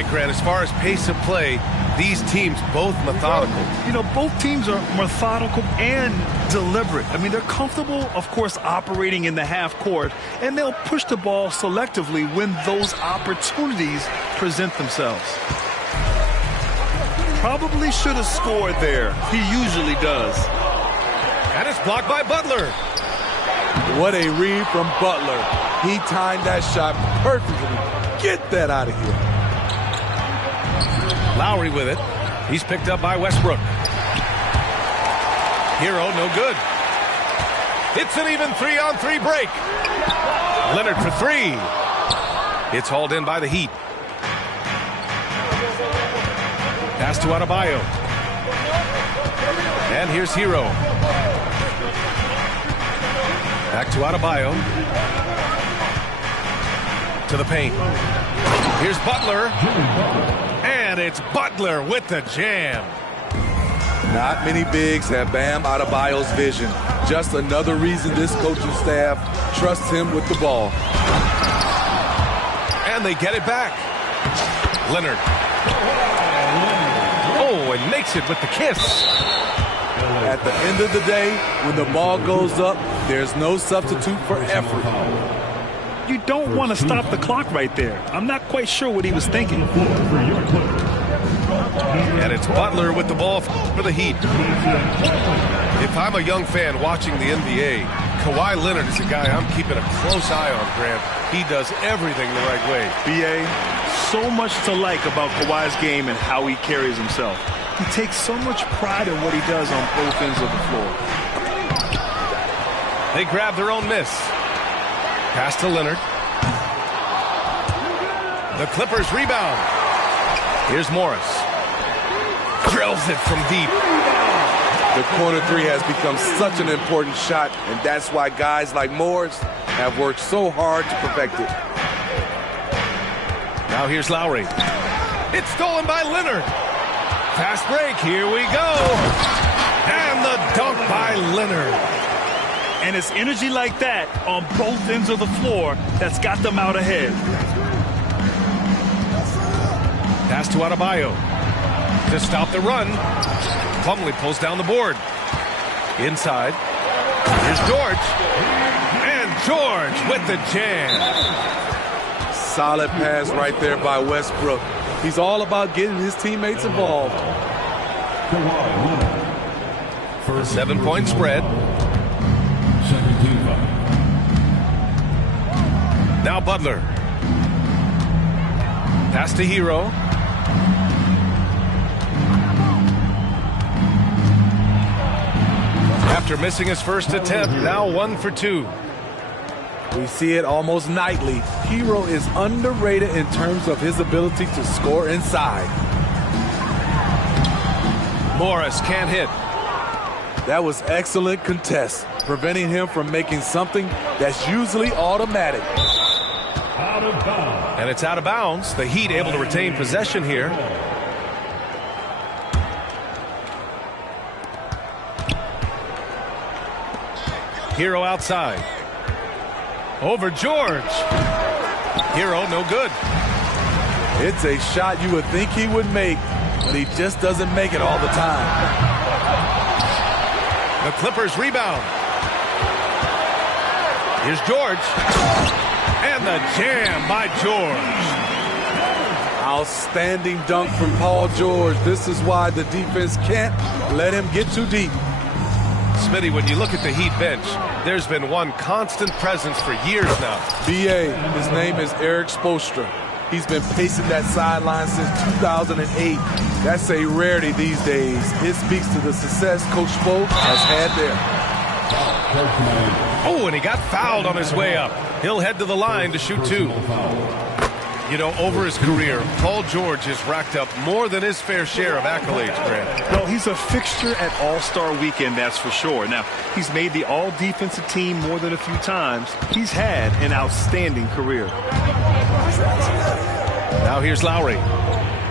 right, Grant. As far as pace of play, these teams both methodical. You know, both teams are methodical and deliberate. I mean, they're comfortable, of course, operating in the half court, and they'll push the ball selectively when those opportunities present themselves. Probably should have scored there. He usually does. And it's blocked by Butler. What a read from Butler. He timed that shot perfectly. Get that out of here. Lowry with it. He's picked up by Westbrook. Hero, no good. It's an even 3-on-3 break. Leonard for three. It's hauled in by the Heat. Pass to Adebayo. And here's Hero. Back to Adebayo. To the paint. Here's Butler. And it's Butler with the jam. Not many bigs have Bam Adebayo's vision. Just another reason this coaching staff trusts him with the ball. And they get it back. Leonard. Oh, and makes it with the kiss. At the end of the day, when the ball goes up, there's no substitute for effort. You don't want to stop the clock right there. I'm not quite sure what he was thinking. And it's Butler with the ball for the Heat. If I'm a young fan watching the NBA, Kawhi Leonard is a guy I'm keeping a close eye on, Grant. He does everything the right way. B.A., so much to like about Kawhi's game and how he carries himself. He takes so much pride in what he does on both ends of the floor. They grab their own miss. Pass to Leonard. The Clippers rebound. Here's Morris. Drills it from deep. The corner three has become such an important shot, and that's why guys like Morris have worked so hard to perfect it. Now here's Lowry. It's stolen by Leonard. Fast break, here we go. And the dunk by Leonard. And it's energy like that on both ends of the floor that's got them out ahead. Pass to Adebayo. To stop the run. Plumlee pulls down the board. Inside. Here's George. And George with the jam. Solid pass right there by Westbrook. He's all about getting his teammates involved. For a 7-point spread. Now Butler. Pass to Hero. After missing his first attempt, now 1 for 2. We see it almost nightly. Hero is underrated in terms of his ability to score inside. Morris can't hit. That was excellent contest, preventing him from making something that's usually automatic. Out of bounds. And it's out of bounds. The Heat able to retain possession here. Hero outside. Over George. Hero, no good. It's a shot you would think he would make, but he just doesn't make it all the time. The Clippers rebound. Here's George. And the jam by George. Outstanding dunk from Paul George. This is why the defense can't let him get too deep. Smitty, when you look at the Heat bench, there's been one constant presence for years now. B.A., his name is Eric Spoelstra. He's been pacing that sideline since 2008. That's a rarity these days. It speaks to the success Coach Spo has had there. Oh, and he got fouled on his way up. He'll head to the line to shoot 2. You know, over his career, Paul George has racked up more than his fair share of accolades, Grant. Well, he's a fixture at All-Star Weekend, that's for sure. Now, he's made the All-Defensive Team more than a few times. He's had an outstanding career. Now here's Lowry.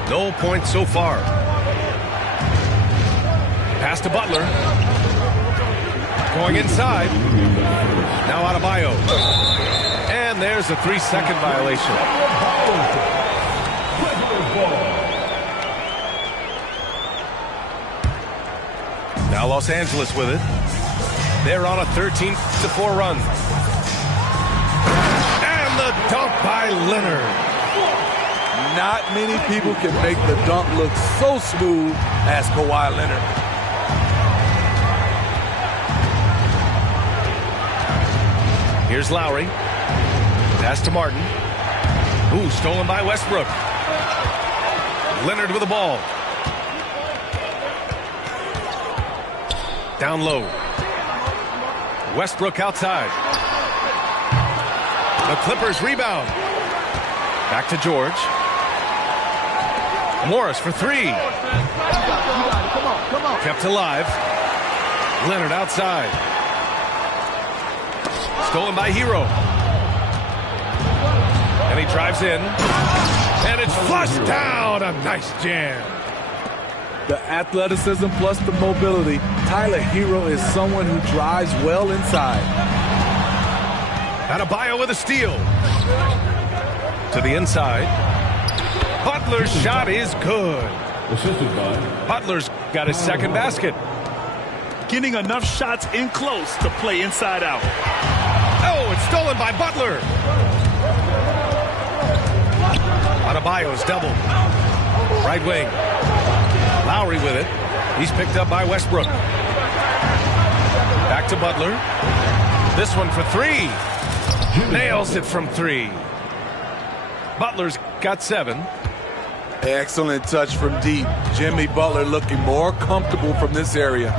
No points so far. Pass to Butler. Going inside. Now Adebayo. And there's a 3-second violation. Now Los Angeles with it. They're on a 13-4 run. And the dunk by Leonard. Not many people can make the dunk look so smooth as Kawhi Leonard. Here's Lowry. Pass to Martin. Ooh, stolen by Westbrook. Leonard with the ball. Down low. Westbrook outside. The Clippers rebound. Back to George. Morris for three. Kept alive. Leonard outside. Stolen by Hero. And he drives in. And it's flushed down. A nice jam. The athleticism plus the mobility. Tyler Hero is someone who drives well inside. Adebayo with a steal. To the inside. Butler's shot is good. Butler's got his second basket. Getting enough shots in close to play inside out. Oh, it's stolen by Butler. Adebayo's double. Right wing. Lowry with it. He's picked up by Westbrook. Back to Butler. This one for three. Nails it from three. Butler's got 7. Excellent touch from deep. Jimmy Butler looking more comfortable from this area.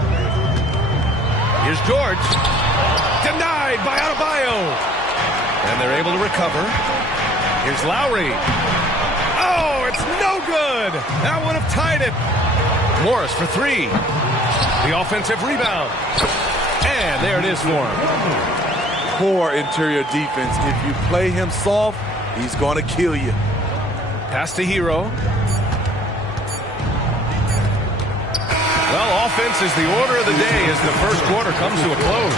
Here's George. Denied by Adebayo. And they're able to recover. Here's Lowry. Oh, it's no good. That would have tied it. Morris for three. The offensive rebound. And there it is for him. Poor interior defense. If you play him soft, he's going to kill you. Pass to Hero. Well, offense is the order of the day as the first quarter comes to a close.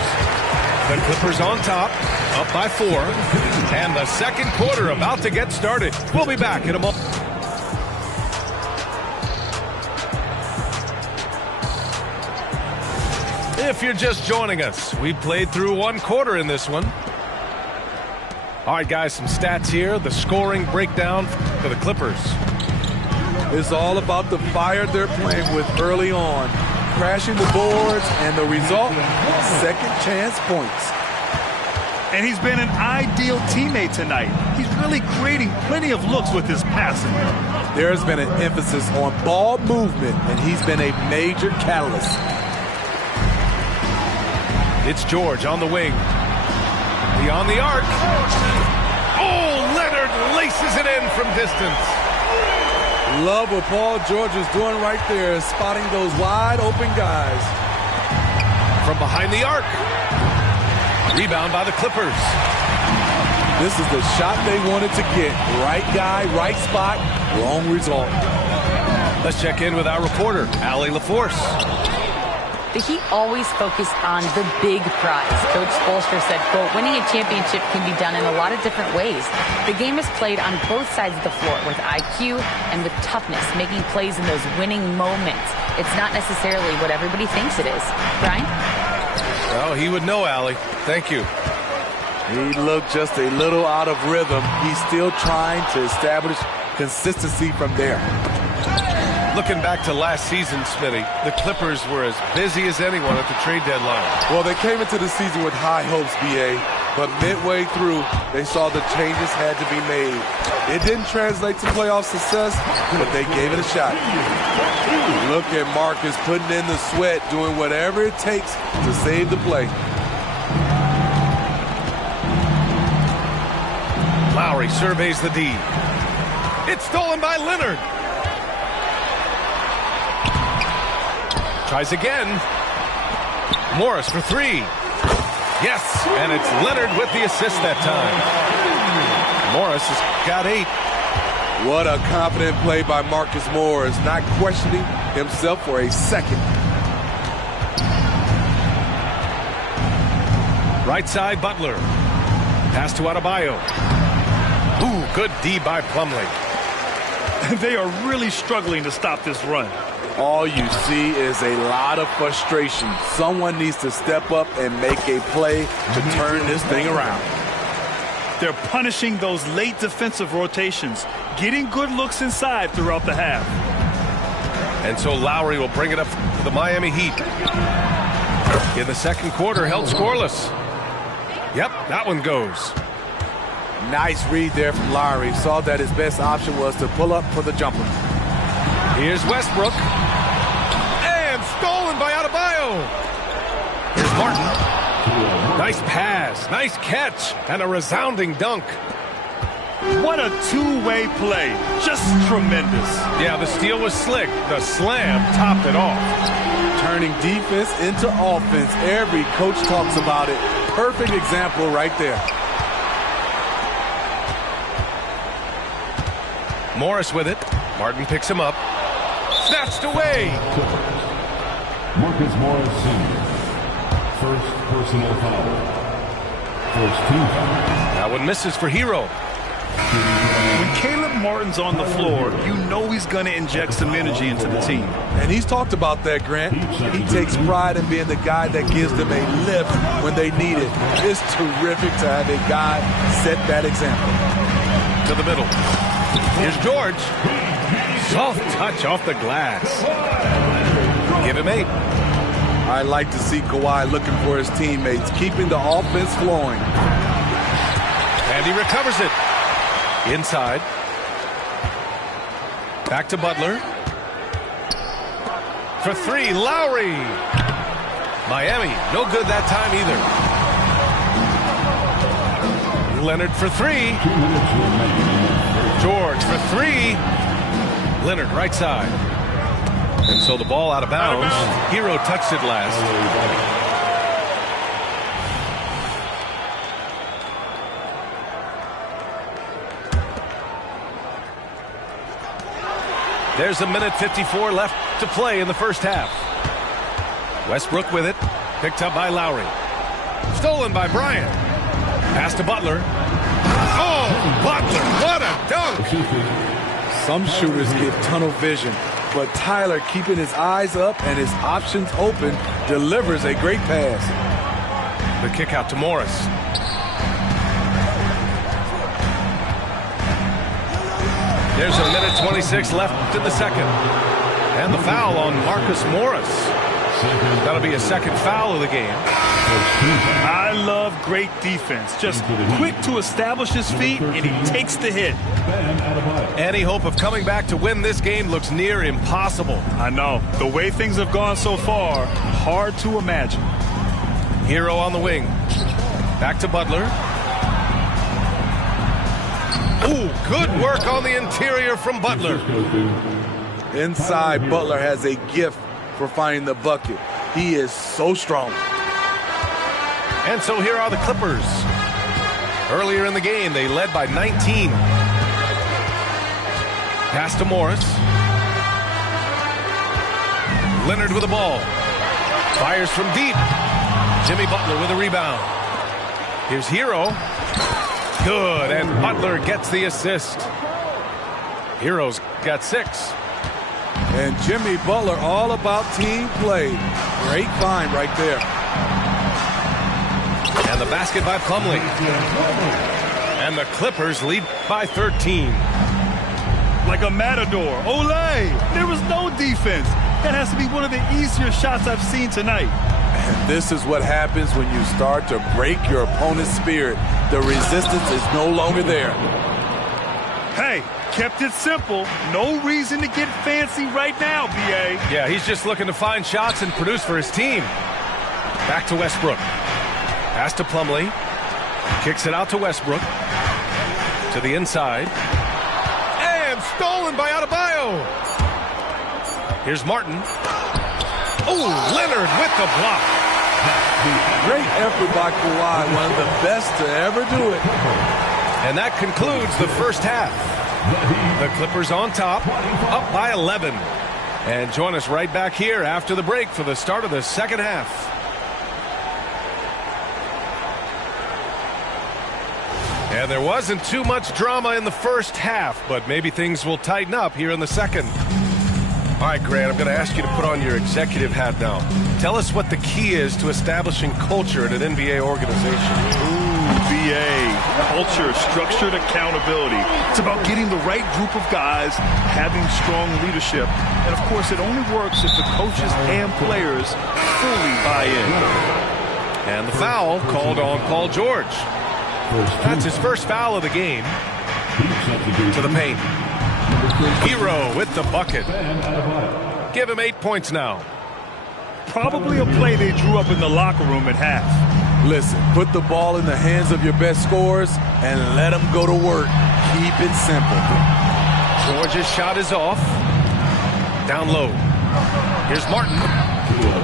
The Clippers on top, up by 4. And the second quarter about to get started. We'll be back in a moment. If you're just joining us, we played through 1 quarter in this one. All right, guys, some stats here. The scoring breakdown for the Clippers. It's all about the fire they're playing with early on. Crashing the boards, and the result, second chance points. And he's been an ideal teammate tonight. He's really creating plenty of looks with his passing. There's been an emphasis on ball movement, and he's been a major catalyst. It's George on the wing. Beyond the arc. Oh, Leonard laces it in from distance. Love what Paul George is doing right there, spotting those wide open guys. From behind the arc. Rebound by the Clippers. This is the shot they wanted to get. Right guy, right spot, wrong result. Let's check in with our reporter, Allie LaForce. The Heat always focus on the big prize. Coach Spoelstra said, quote, winning a championship can be done in a lot of different ways. The game is played on both sides of the floor with IQ and with toughness, making plays in those winning moments. It's not necessarily what everybody thinks it is. Brian? Well, he would know, Allie. Thank you. He looked just a little out of rhythm. He's still trying to establish consistency from there. Looking back to last season, Smitty, the Clippers were as busy as anyone at the trade deadline. Well, they came into the season with high hopes, B.A., but midway through, they saw the changes had to be made. It didn't translate to playoff success, but they gave it a shot. Look at Marcus putting in the sweat, doing whatever it takes to save the play. Lowry surveys the D. It's stolen by Leonard. Tries again. Morris for three. Yes, and it's Leonard with the assist that time. Morris has got 8. What a confident play by Marcus Morris, not questioning himself for a second. Right side, Butler. Pass to Adebayo. Ooh, good D by Plumlee. They are really struggling to stop this run. All you see is a lot of frustration. Someone needs to step up and make a play to turn this thing around. They're punishing those late defensive rotations, getting good looks inside throughout the half. And so Lowry will bring it up for the Miami Heat. In the second quarter, held scoreless. Yep, that one goes. Nice read there from Lowry. Saw that his best option was to pull up for the jumper. Here's Westbrook. And stolen by Adebayo. Here's Martin. Nice pass, nice catch, and a resounding dunk. What a two-way play. Just tremendous. Yeah, the steal was slick. The slam topped it off. Turning defense into offense. Every coach talks about it. Perfect example right there. Morris with it. Martin picks him up. Snatched away. Marcus Morris Sr. First personal foul. First team foul. That one misses for Hero. When Caleb Martin's on the floor, you know he's going to inject some energy into the team. And he's talked about that, Grant. He takes pride in being the guy that gives them a lift when they need it. It's terrific to have a guy set that example. To the middle. Here's George. Soft touch off the glass. Give him 8. I like to see Kawhi looking for his teammates, keeping the offense flowing. And he recovers it. Inside. Back to Butler. For 3, Lowry. Miami, no good that time either. Leonard for 3. George for 3. Leonard right side. And so the ball out of bounds. Hero touched it last. There's a minute 54 left to play in the first half. Westbrook with it. Picked up by Lowry. Stolen by Bryant. Pass to Butler. Oh, Butler, what a dunk! Some shooters get tunnel vision, but Tyler, keeping his eyes up and his options open, delivers a great pass. The kick out to Morris. There's a minute 26 left in the second. And the foul on Marcus Morris. That'll be a second foul of the game. I love great defense. Just quick to establish his feet, and he takes the hit. Any hope of coming back to win this game looks near impossible. I know. The way things have gone so far, hard to imagine. Hero on the wing. Back to Butler. Ooh, good work on the interior from Butler. Inside, Butler has a gift for finding the bucket. He is so strong. And so here are the Clippers. Earlier in the game, they led by 19. Pass to Morris. Leonard with the ball. Fires from deep. Jimmy Butler with a rebound. Here's Hero. Good, and Butler gets the assist. Hero's got 6. And Jimmy Butler all about team play. Great find right there. And the basket by Plumlee. And the Clippers lead by 13. Like a matador. Olay! There was no defense. That has to be one of the easier shots I've seen tonight. And this is what happens when you start to break your opponent's spirit. The resistance is no longer there. Hey, kept it simple. No reason to get fancy right now, B.A. Yeah, he's just looking to find shots and produce for his team. Back to Westbrook. Pass to Plumlee. Kicks it out to Westbrook. To the inside. And stolen by Adebayo. Here's Martin. Oh, Leonard with the block. Great effort by Kawhi, one of the best to ever do it. And that concludes the first half. The Clippers on top, up by 11. And join us right back here after the break for the start of the second half. And there wasn't too much drama in the first half, but maybe things will tighten up here in the second. All right, Grant, I'm going to ask you to put on your executive hat now. Tell us what the key is to establishing culture at an NBA organization. BA, culture, structured accountability. It's about getting the right group of guys, having strong leadership. And, of course, it only works if the coaches and players fully buy in. And the foul called on Paul George. That's his first foul of the game. To the paint. Hero with the bucket. Give him 8 points now. Probably a play they drew up in the locker room at half. Listen, put the ball in the hands of your best scorers and let them go to work. Keep it simple. George's shot is off. Down low. Here's Martin.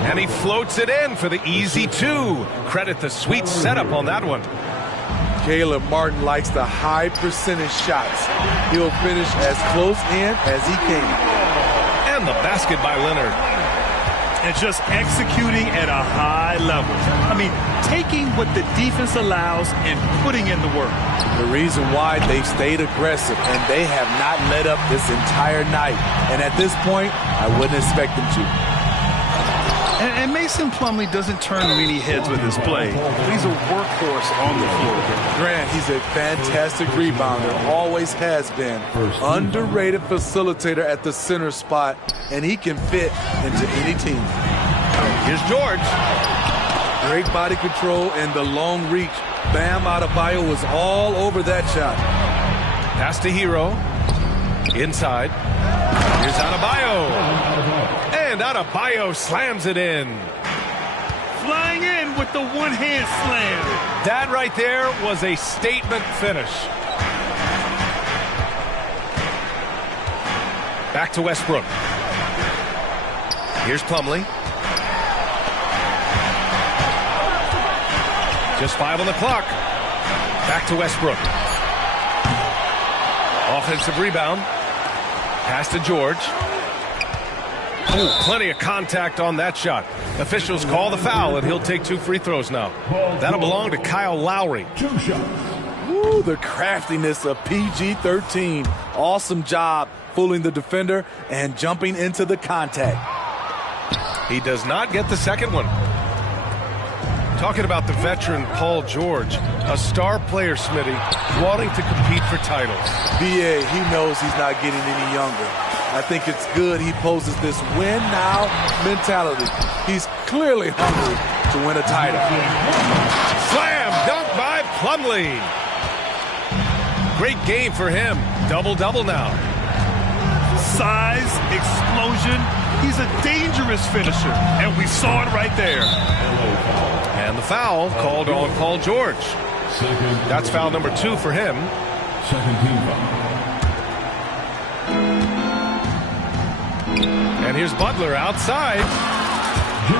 And he floats it in for the easy 2. Credit the sweet setup on that one. Caleb Martin likes the high percentage shots. He'll finish as close in as he can. And the basket by Leonard. And just executing at a high level. I mean, taking what the defense allows and putting in the work. The reason why they've stayed aggressive and they have not let up this entire night. And at this point, I wouldn't expect them to. And Mason Plumlee doesn't turn many heads with his play. He's a workhorse on the floor. Grant, he's a fantastic rebounder, always has been. Underrated facilitator at the center spot, and he can fit into any team. Here's George. Great body control and the long reach. Bam Adebayo was all over that shot. Pass to Hero. Inside. Here's Adebayo. And Adebayo slams it in. Flying in with the one-hand slam. That right there was a statement finish. Back to Westbrook. Here's Plumlee. Just 5 on the clock. Back to Westbrook. Offensive rebound. Pass to George. Ooh, plenty of contact on that shot. Officials call the foul, and he'll take 2 free throws now. That'll belong to Kyle Lowry. 2 shots. Ooh, the craftiness of PG-13. Awesome job fooling the defender and jumping into the contact. He does not get the second one. Talking about the veteran Paul George, a star player, Smitty, wanting to compete for titles. BA, he knows he's not getting any younger. I think it's good he poses this win now mentality. He's clearly hungry to win a title. Slam dunk by Plumlee. Great game for him. Double-double now. Size, explosion. He's a dangerous finisher, and we saw it right there. And the foul called on Paul George. That's foul number 2 for him. Second team foul. And here's Butler outside.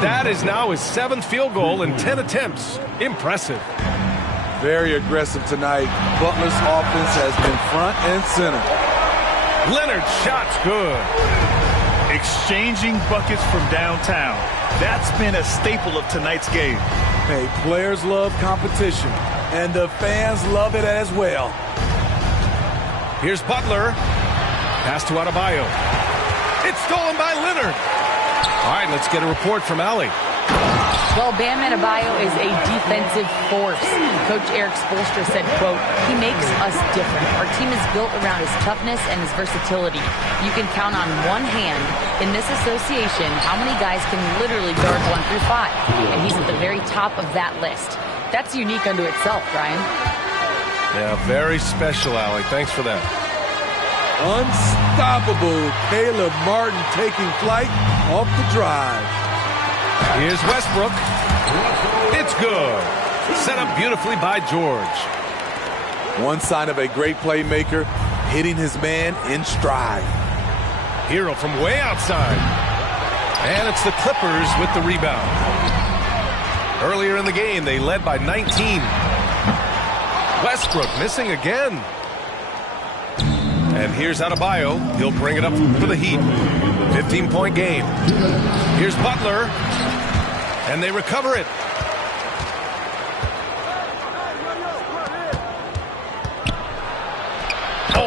That is now his 7th field goal in 10 attempts. Impressive. Very aggressive tonight. Butler's offense has been front and center. Leonard's shot's good. Exchanging buckets from downtown. That's been a staple of tonight's game. Hey, players love competition, and the fans love it as well. Here's Butler. Pass to Adebayo. It's stolen by Leonard. All right, let's get a report from Allie. Well, Bam Adebayo is a defensive force. Coach Eric Spoelstra said, quote, "He makes us different. Our team is built around his toughness and his versatility. You can count on one hand in this association how many guys can literally guard 1 through 5. And he's at the very top of that list. That's unique unto itself, Brian." Yeah, very special, Allie. Thanks for that. Unstoppable. Caleb Martin taking flight off the drive. Here's Westbrook. It's good. Set up beautifully by George. One sign of a great playmaker, hitting his man in stride. Hero from way outside. And it's the Clippers with the rebound. Earlier in the game, they led by 19. Westbrook missing again. And here's Adebayo. He'll bring it up for the Heat. 15-point game. Here's Butler. And they recover it.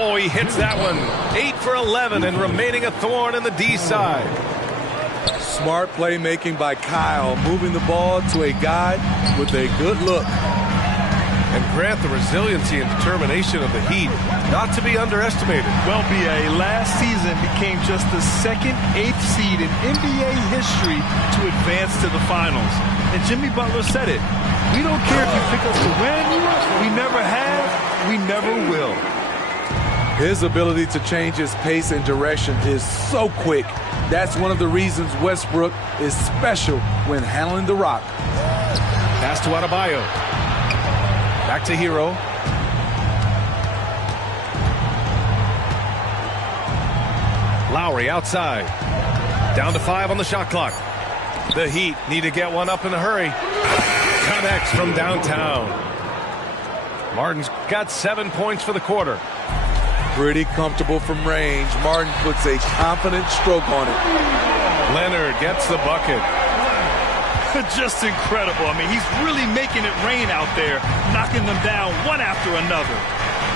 Oh, he hits that one. 8 for 11 and remaining a thorn in the D side. Smart playmaking by Kyle, moving the ball to a guy with a good look. And Grant, the resiliency and determination of the Heat, not to be underestimated. Well, B.A., last season became just the second 8th seed in NBA history to advance to the finals. And Jimmy Butler said it. We don't care if you pick us to win. We never have. We never will. His ability to change his pace and direction is so quick. That's one of the reasons Westbrook is special when handling the rock. Pass to Adebayo. Back to Hero. Lowry outside. Down to 5 on the shot clock. The Heat need to get one up in a hurry. Connects from downtown. Martin's got 7 points for the quarter. Pretty comfortable from range. Martin puts a confident stroke on it. Leonard gets the bucket. Just incredible. I mean, he's really making it rain out there, knocking them down one after another.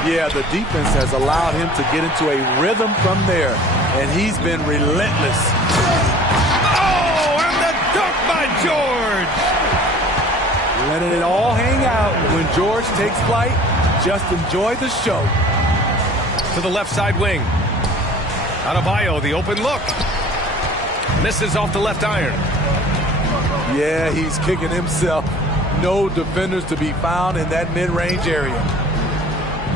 Yeah, the defense has allowed him to get into a rhythm from there, and he's been relentless. Oh, and the dunk by George! Letting it all hang out. When George takes flight, just enjoy the show. To the left side wing. Adebayo, the open look. Misses off the left iron. Yeah, he's kicking himself. No defenders to be found in that mid-range area.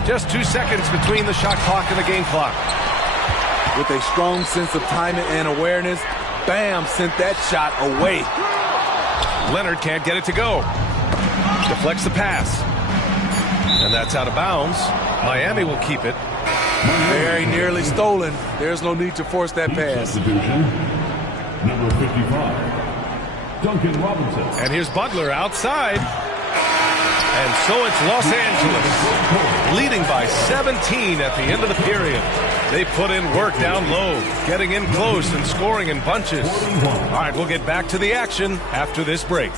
Just 2 seconds between the shot clock and the game clock. With a strong sense of timing and awareness, Bam sent that shot away. Leonard can't get it to go. Deflects the pass. And that's out of bounds. Miami will keep it. Very nearly stolen. There's no need to force that pass. Substitution, number 55. Duncan Robinson. And here's Butler outside. And so it's Los Angeles leading by 17 at the end of the period. They put in work down low, getting in close and scoring in bunches. All right, we'll get back to the action after this break.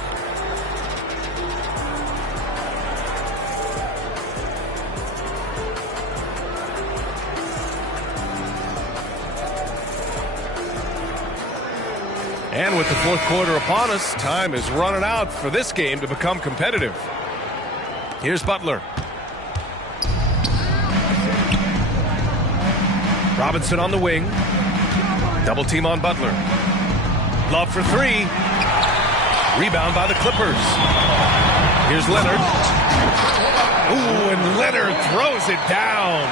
And with the fourth quarter upon us, time is running out for this game to become competitive. Here's Butler. Robinson on the wing. Double team on Butler. Love for 3. Rebound by the Clippers. Here's Leonard. Ooh, and Leonard throws it down.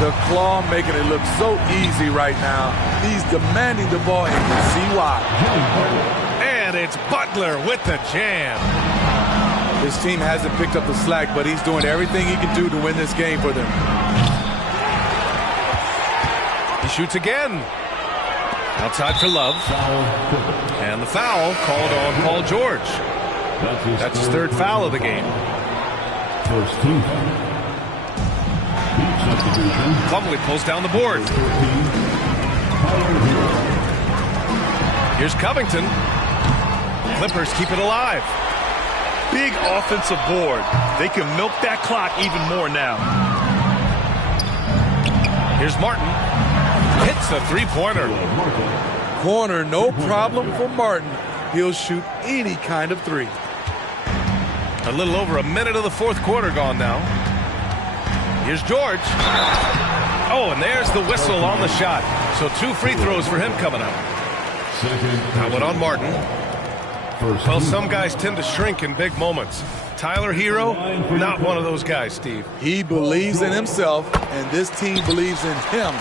The claw making it look so easy right now. He's demanding the ball, and you can see why. And it's Butler with the jam. His team hasn't picked up the slack, but he's doing everything he can do to win this game for them. He shoots again. Outside for Love. And the foul called on Paul George. That's his third foul of the game. First team. Plumlee pulls down the board. Here's Covington. Clippers keep it alive. Big offensive board. They can milk that clock even more now. Here's Martin. Hits a three-pointer. Corner, no problem for Martin. He'll shoot any kind of 3. A little over a minute of the fourth quarter gone now. Here's George. Oh, and there's the whistle on the shot. So 2 free throws for him coming up. That one on Martin. Well, some guys tend to shrink in big moments. Tyler Hero, not one of those guys, Steve. He believes in himself, and this team believes in him.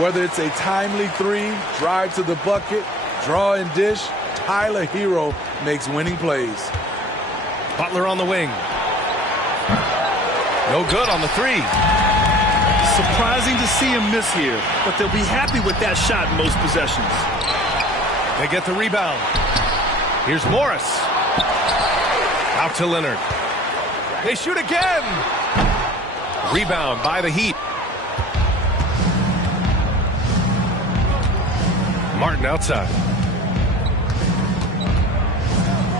Whether it's a timely 3, drive to the bucket, draw and dish, Tyler Hero makes winning plays. Butler on the wing. No good on the 3. Surprising to see him miss here, but they'll be happy with that shot in most possessions. They get the rebound. Here's Morris. Out to Leonard. They shoot again. Rebound by the Heat. Martin outside.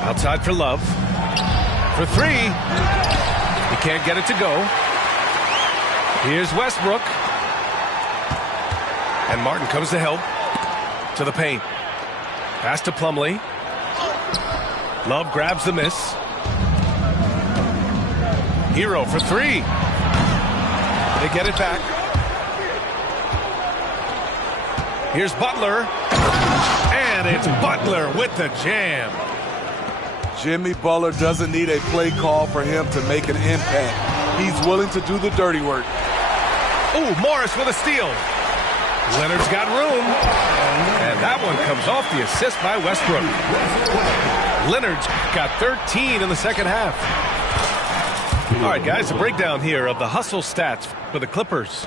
Outside for Love. For 3. He can't get it to go. Here's Westbrook. And Martin comes to help. To the paint. Pass to Plumlee. Love grabs the miss. Hero for three. They get it back. Here's Butler. And it's Butler with the jam. Jimmy Butler doesn't need a play call for him to make an impact. He's willing to do the dirty work. Oh, Morris with a steal. Leonard's got room. And that one comes off the assist by Westbrook. Leonard's got 13 in the second half. All right, guys, a breakdown here of the hustle stats for the Clippers.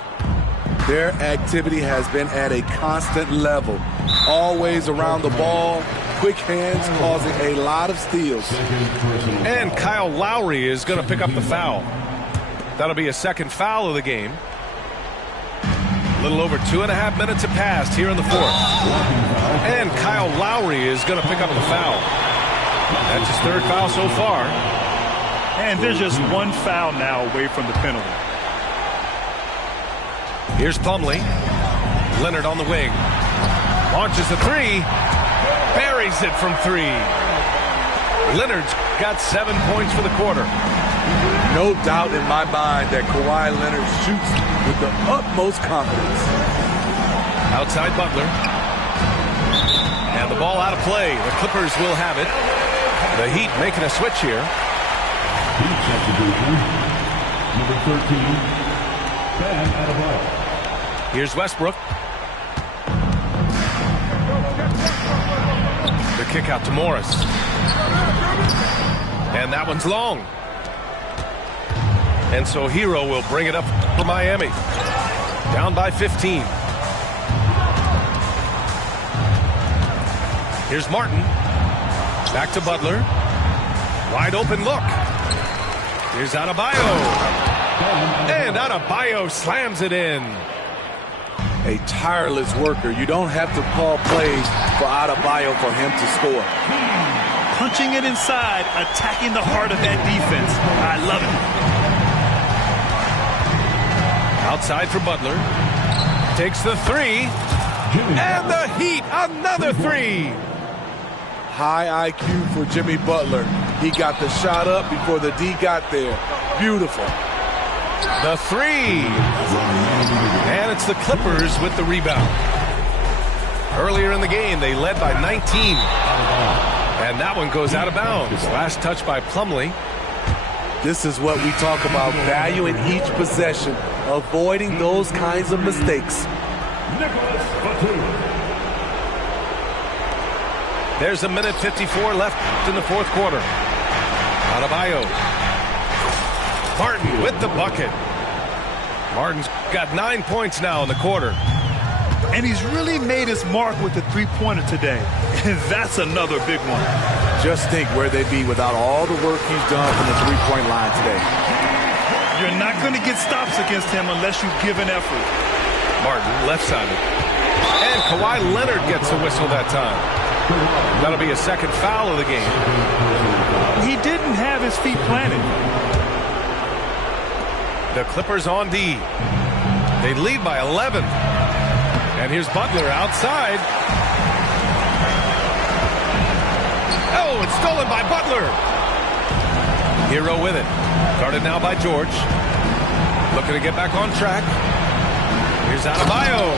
Their activity has been at a constant level. Always around the ball. Quick hands causing a lot of steals. And Kyle Lowry is going to pick up the foul. That'll be a second foul of the game. A little over 2.5 minutes have passed here in the fourth. And Kyle Lowry is going to pick up the foul. That's his third foul so far. And there's just one foul now away from the penalty. Here's Plumlee. Leonard on the wing. Launches the three. Buries it from three. Leonard's got 7 points for the quarter. No doubt in my mind that Kawhi Leonard shoots with the utmost confidence. Outside Butler. And the ball out of play. The Clippers will have it. The Heat making a switch here. Heat substitution. Number 13, Bam Adebayo. Here's Westbrook. The kick out to Morris. And that one's long. And so Hero will bring it up for Miami. Down by 15. Here's Martin. Back to Butler. Wide open look. Here's Adebayo. And Adebayo slams it in. A tireless worker. You don't have to call plays for Adebayo for him to score. Punching it inside, attacking the heart of that defense. I love it. Outside for Butler. Takes the three. And the Heat, another three. High IQ for Jimmy Butler. He got the shot up before the D got there. Beautiful. The three. And it's the Clippers with the rebound. Earlier in the game, they led by 19. And that one goes out of bounds. Last touch by Plumlee. This is what we talk about, valuing each possession, avoiding those kinds of mistakes. There's a minute 54 left in the fourth quarter. Adebayo. Martin with the bucket. Martin's got 9 points now in the quarter. And he's really made his mark with the three-pointer today. And that's another big one. Just think where they'd be without all the work he's done from the three-point line today. You're not going to get stops against him unless you give an effort. Martin left-sided. And Kawhi Leonard gets a whistle that time. That'll be a second foul of the game. He didn't have his feet planted. The Clippers on D. They lead by 11. And here's Butler outside. Oh, it's stolen by Butler. Hero with it. Guarded now by George. Looking to get back on track. Here's Adebayo.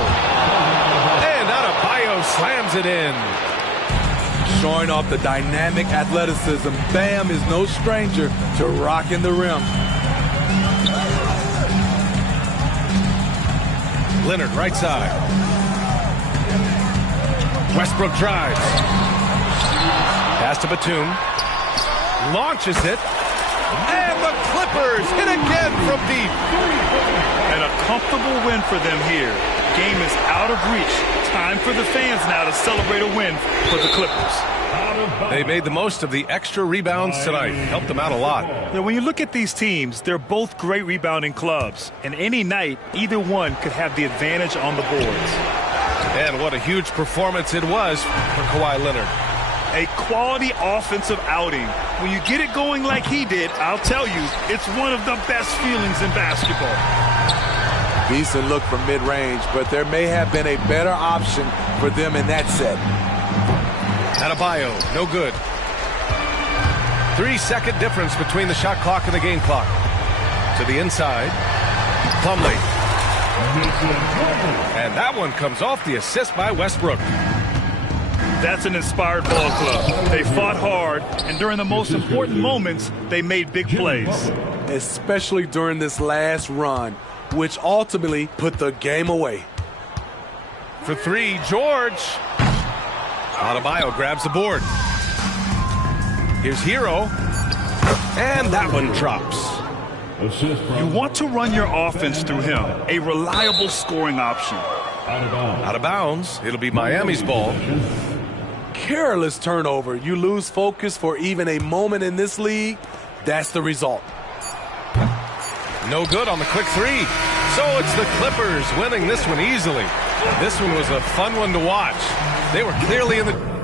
And Adebayo slams it in. Showing off the dynamic athleticism. Bam is no stranger to rocking the rim. Leonard right side. Westbrook drives. Pass to Batum. Launches it. And the Clippers hit again from deep. And a comfortable win for them here. Game is out of reach. Time for the fans now to celebrate a win for the Clippers. They made the most of the extra rebounds tonight. Helped them out a lot. Now, when you look at these teams, they're both great rebounding clubs. And any night, either one could have the advantage on the boards. And what a huge performance it was for Kawhi Leonard. A quality offensive outing. When you get it going like he did, I'll tell you, it's one of the best feelings in basketball. Decent look from mid-range, but there may have been a better option for them in that set. Adebayo, no good. 3-second difference between the shot clock and the game clock. To the inside. Plumlee. And that one comes off the assist by Westbrook. That's an inspired ball club. They fought hard, and during the most important moments, they made big plays. Especially during this last run, which ultimately put the game away. For three, George. Adebayo grabs the board. Here's Hero. And that one drops. You want to run your offense through him. A reliable scoring option. Out of bounds. It'll be Miami's ball. Careless turnover. You lose focus for even a moment in this league. That's the result. No good on the quick three. So it's the Clippers winning this one easily. This one was a fun one to watch. They were clearly in the...